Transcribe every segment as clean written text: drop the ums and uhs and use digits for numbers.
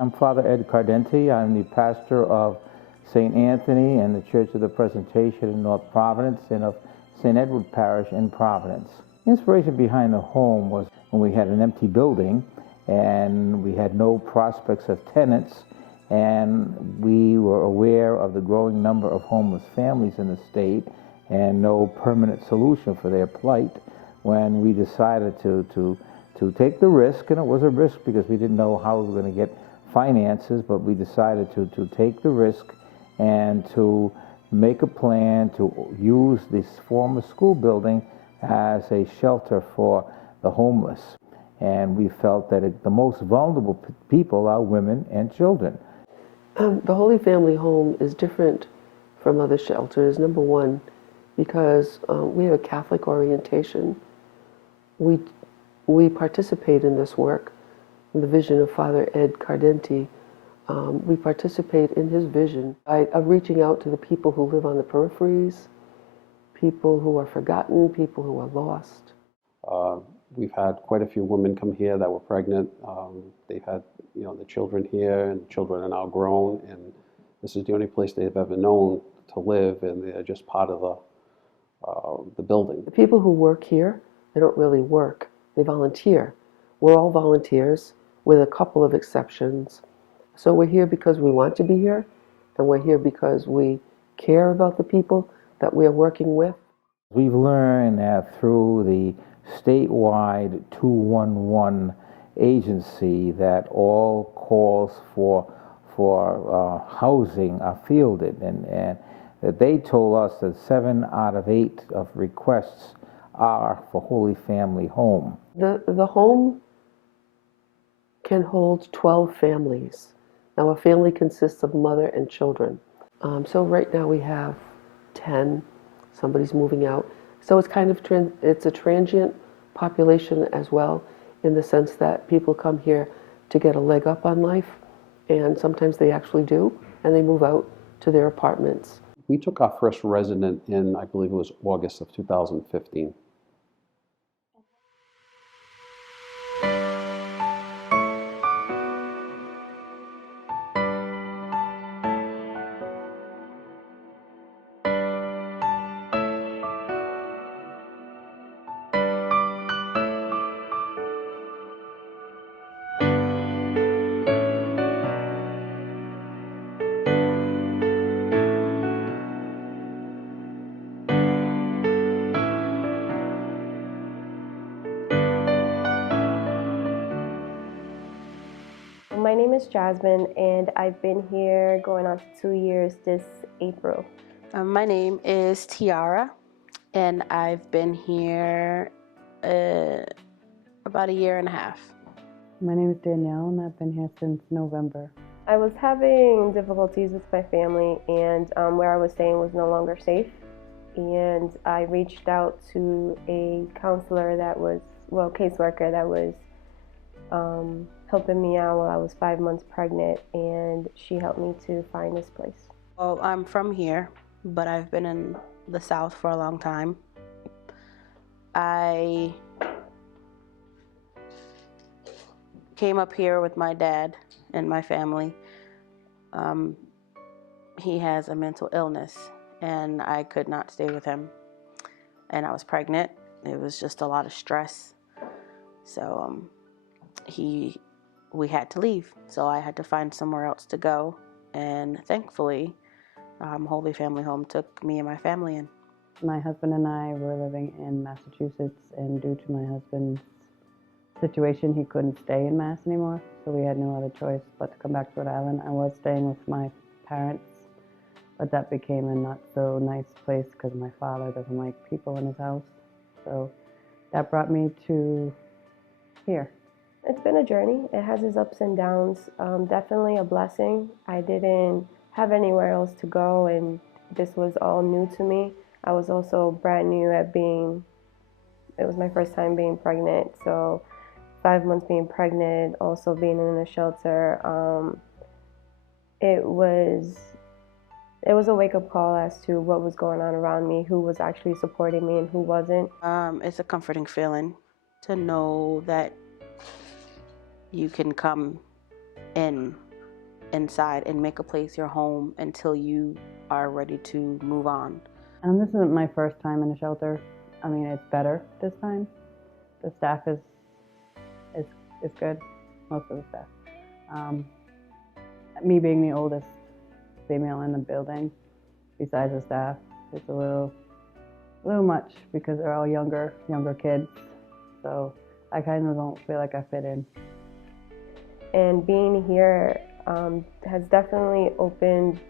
I'm Father Ed Cardente. I'm the pastor of St. Anthony and the Church of the Presentation in North Providence and of St. Edward Parish in Providence. The inspiration behind the home was when we had an empty building and we had no prospects of tenants, and we were aware of the growing number of homeless families in the state and no permanent solution for their plight, when we decided to take the risk. And it was a risk because we didn't know how we were going to get finances, but we decided to take the risk and to make a plan to use this former school building as a shelter for the homeless. And we felt that the most vulnerable people are women and children. The Holy Family Home is different from other shelters, number one, because we have a Catholic orientation. We participate in this work, in the vision of Father Ed Cardente. We participate in his vision of reaching out to the people who live on the peripheries, people who are forgotten, people who are lost. We've had quite a few women come here that were pregnant. They've had, the children here, and the children are now grown, and this is the only place they've ever known to live, and they're just part of the building. The people who work here, they don't really work. They volunteer. We're all volunteers, with a couple of exceptions. So we're here because we want to be here, and we're here because we care about the people that we are working with. We've learned that through the statewide 211 agency that all calls for housing are fielded, and that they told us that 7 out of 8 of requests are for Holy Family Home. The home can hold 12 families. Now, a family consists of mother and children. So right now we have 10. Somebody's moving out. So it's kind of it's a transient population as well, in the sense that people come here to get a leg up on life, and sometimes they actually do, and they move out to their apartments. We took our first resident in, I believe it was August of 2015. My name is Jasmine, and I've been here going on 2 years this April. My name is Tiara, and I've been here about 1.5 years. My name is Danielle, and I've been here since November. I was having difficulties with my family, and where I was staying was no longer safe. And I reached out to a counselor caseworker that was helping me out while I was 5 months pregnant, and she helped me to find this place. Well, I'm from here, but I've been in the South for a long time. I came up here with my dad and my family. He has a mental illness, and I could not stay with him. And I was pregnant. It was just a lot of stress. So we had to leave. So I had to find somewhere else to go. And thankfully, Holy Family Home took me and my family in. My husband and I were living in Massachusetts, and due to my husband's situation, he couldn't stay in Mass anymore, so we had no other choice but to come back to Rhode Island. I was staying with my parents, but that became a not so nice place because my father doesn't like people in his house. So that brought me to here. It's been a journey. It has its ups and downs. Definitely a blessing. I didn't have anywhere else to go, and this was all new to me. I was also brand new at it was my first time being pregnant, so 5 months being pregnant, also being in a shelter, it was a wake-up call as to what was going on around me, who was actually supporting me and who wasn't. It's a comforting feeling to know that you can come in inside and make a place your home until you are ready to move on. This isn't my first time in a shelter. I mean, it's better this time. The staff is good, most of the staff. Me being the oldest female in the building, besides the staff, it's a little much because they're all younger kids. So I kind of don't feel like I fit in. And being here has definitely opened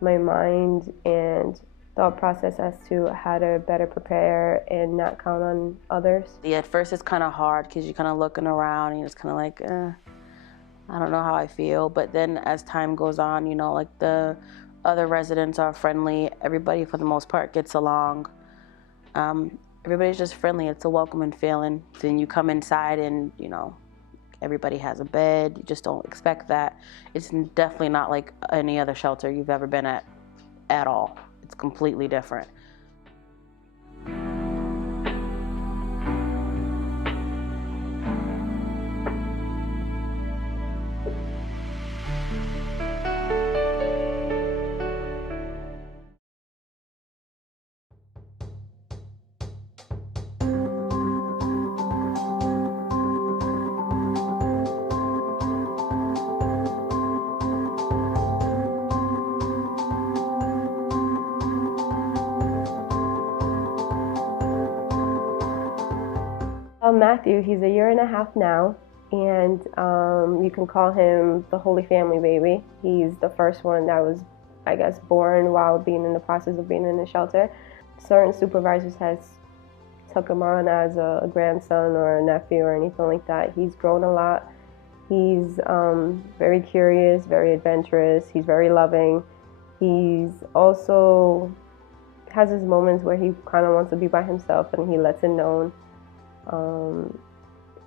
my mind and thought process as to how to better prepare and not count on others. Yeah, at first it's kind of hard because you're kind of looking around and you're just kind of like, I don't know how I feel. But then as time goes on, you know, like the other residents are friendly. Everybody, for the most part, gets along. Everybody's just friendly. It's a welcoming feeling. Then you come inside and, you know, everybody has a bed. You just don't expect that. It's definitely not like any other shelter you've ever been at all. It's completely different. Matthew, he's 1.5 years now, and you can call him the Holy Family baby. He's the first one that was, I guess, born while being in the process of being in the shelter. Certain supervisors has took him on as a grandson or a nephew or anything like that. He's grown a lot. He's very curious, very adventurous. He's very loving. He's also has his moments where he kind of wants to be by himself, and he lets it known.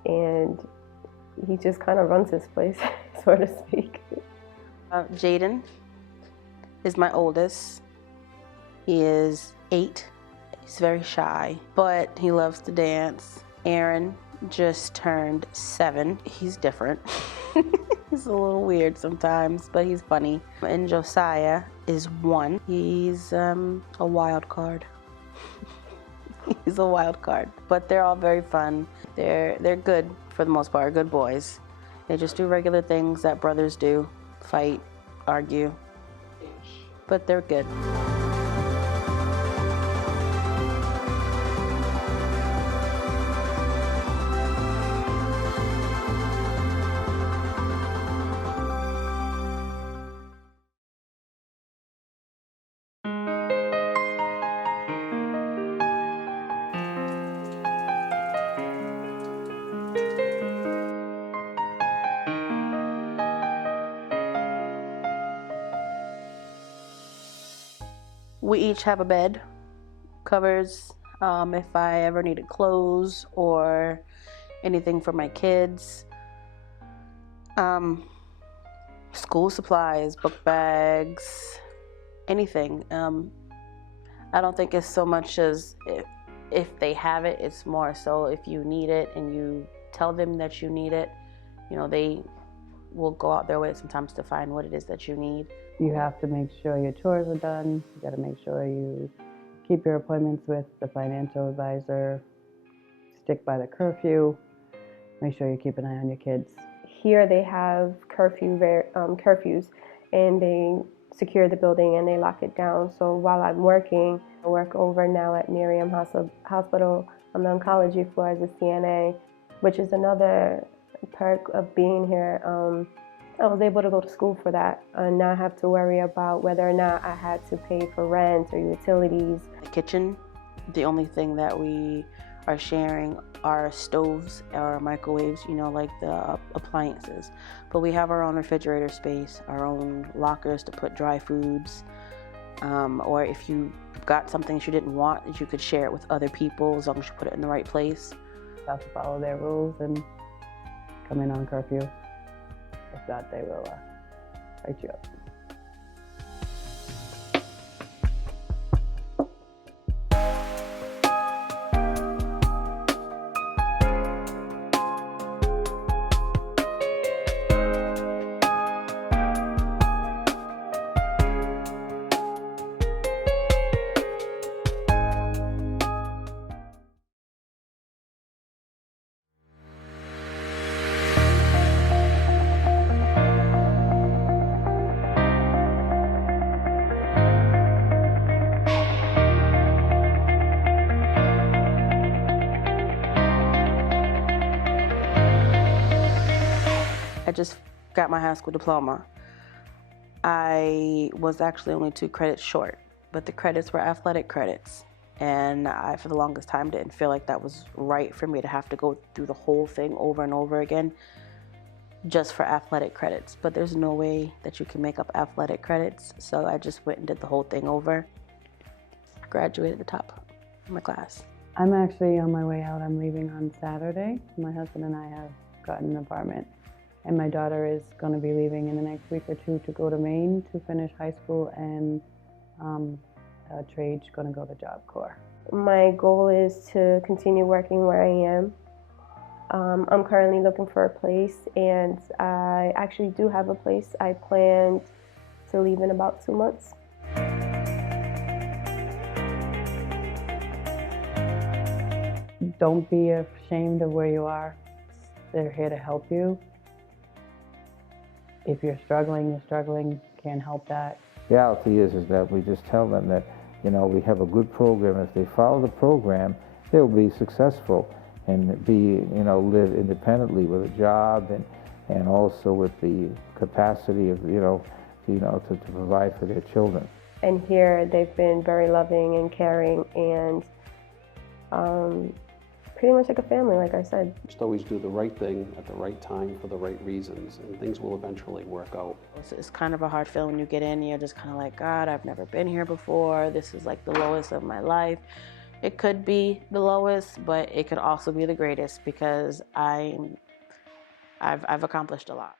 And he just kind of runs his place, so to speak. Jaden is my oldest. He is 8. He's very shy, but he loves to dance. Aaron just turned 7. He's different. He's a little weird sometimes, but he's funny. And Josiah is 1. He's a wild card. He's a wild card, but they're all very fun. They're good for the most part, good boys. They just do regular things that brothers do, fight, argue, but they're good. We each have a bed, covers, if I ever needed clothes or anything for my kids. School supplies, book bags, anything. I don't think it's so much as if they have it, it's more so if you need it and you tell them that you need it, you know, they will go out their way sometimes to find what it is that you need. You have to make sure your chores are done. You got to make sure you keep your appointments with the financial advisor, stick by the curfew, make sure you keep an eye on your kids. Here they have curfews, and they secure the building and they lock it down. So while I'm working, I work over now at Miriam Hospital on the oncology floor as a CNA, which is another perk of being here. I was able to go to school for that and not have to worry about whether or not I had to pay for rent or utilities. The kitchen, the only thing that we are sharing are stoves or microwaves, you know, like the appliances. But we have our own refrigerator space, our own lockers to put dry foods, or if you got something that you didn't want, that you could share it with other people as long as you put it in the right place. You have to follow their rules and come in on curfew. If not, they will write you up. I just got my high school diploma. I was actually only 2 credits short, but the credits were athletic credits. And I, for the longest time, didn't feel like that was right for me to have to go through the whole thing over and over again just for athletic credits. But there's no way that you can make up athletic credits, so I just went and did the whole thing over. Graduated at the top of my class. I'm actually on my way out. I'm leaving on Saturday. My husband and I have gotten an apartment, and my daughter is going to be leaving in the next week or 2 to go to Maine to finish high school, and trade's going to go to Job Corps. My goal is to continue working where I am. I'm currently looking for a place, and I actually do have a place. I planned to leave in about 2 months. Don't be ashamed of where you are. They're here to help you. If you're struggling, can't help that. The reality is that we just tell them that, you know, we have a good program. If they follow the program, they'll be successful and be, you know, live independently with a job and also with the capacity of, to provide for their children. And here they've been very loving and caring and pretty much like a family, like I said. Just always do the right thing at the right time for the right reasons, and things will eventually work out. It's kind of a hard feeling when you get in. You're just kind of like, God, I've never been here before. This is like the lowest of my life. It could be the lowest, but it could also be the greatest because I've accomplished a lot.